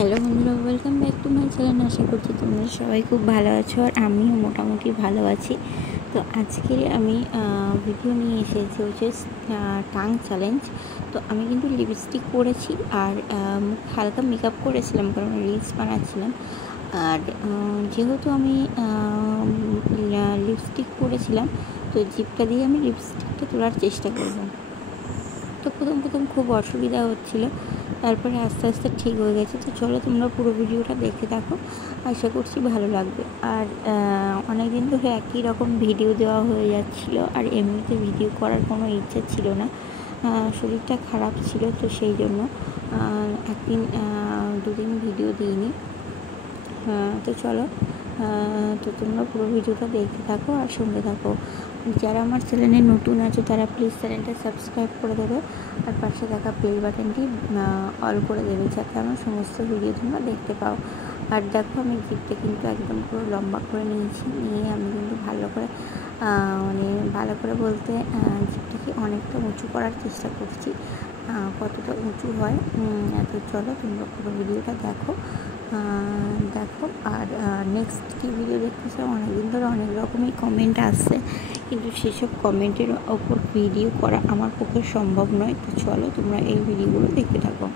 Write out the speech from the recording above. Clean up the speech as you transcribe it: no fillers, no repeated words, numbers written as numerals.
Hello বন্ধুরা, welcome back to my channel. আশা করছি তোমরা সবাই খুব ভালো আছো আর আমিও মোটামুটি ভালো আছি। তো আজকে আমি ভিডিও নিয়ে এসেছি হচ্ছে টাং চ্যালেঞ্জ। তো আমি কিন্তু লিপস্টিক পরেছি আর হালকা মেকআপ করেছিলাম, কারণ রিলস বানাচ্ছিলাম। আর যেহেতু আমি লিপস্টিক পরেছিলাম, তো জিপটা দিয়ে আমি লিপস্টিকটা তোলার চেষ্টা করব। তো প্রথম খুব অসুবিধা হচ্ছিল, তারপরে আস্তে আস্তে ঠিক হয়ে গেছে। তো চলো তোমরা পুরো ভিডিওটা দেখতে থাকো, আশা করছি ভালো লাগবে। আর অনেক দিন ধরে একই রকম ভিডিও দেওয়া হয়ে যাচ্ছিলো, আর এমনিতে ভিডিও করার কোনো ইচ্ছা ছিল না, শরীরটা খারাপ ছিল, তো সেই জন্য একদিন দুদিন ভিডিও দিইনি। তো চলো, তো তোমরা পুরো ভিডিওটা দেখতে থাকো আর সঙ্গে থাকো। যারা আমার চ্যানেলে নতুন আছে তারা প্লিজ চ্যানেলটা সাবস্ক্রাইব করে দেবে, আর পাশে থাকা বেল বাটনটি অল করে দেবে, যাতে আমার সমস্ত ভিডিও তোমরা দেখতে পাও। আর দেখো, আমি জিপটা কিন্তু একদম পুরো লম্বা করে নিয়েছি, নিয়ে আমি কিন্তু ভালো করে বলতে জিপটাকে অনেকটা উঁচু করার চেষ্টা করছি। কতটা উঁচু হয়, তো চলো তোমরা পুরো ভিডিওটা দেখো। আর নেক্সট কী ভিডিও দেখতে চাও, অনেকদিন ধরে অনেক রকমই কমেন্ট আসছে, কিন্তু সেসব কমেন্টের ওপর ভিডিও করা আমার পক্ষে সম্ভব নয়। তো চলো তোমরা এই ভিডিওগুলো দেখতে থাকো।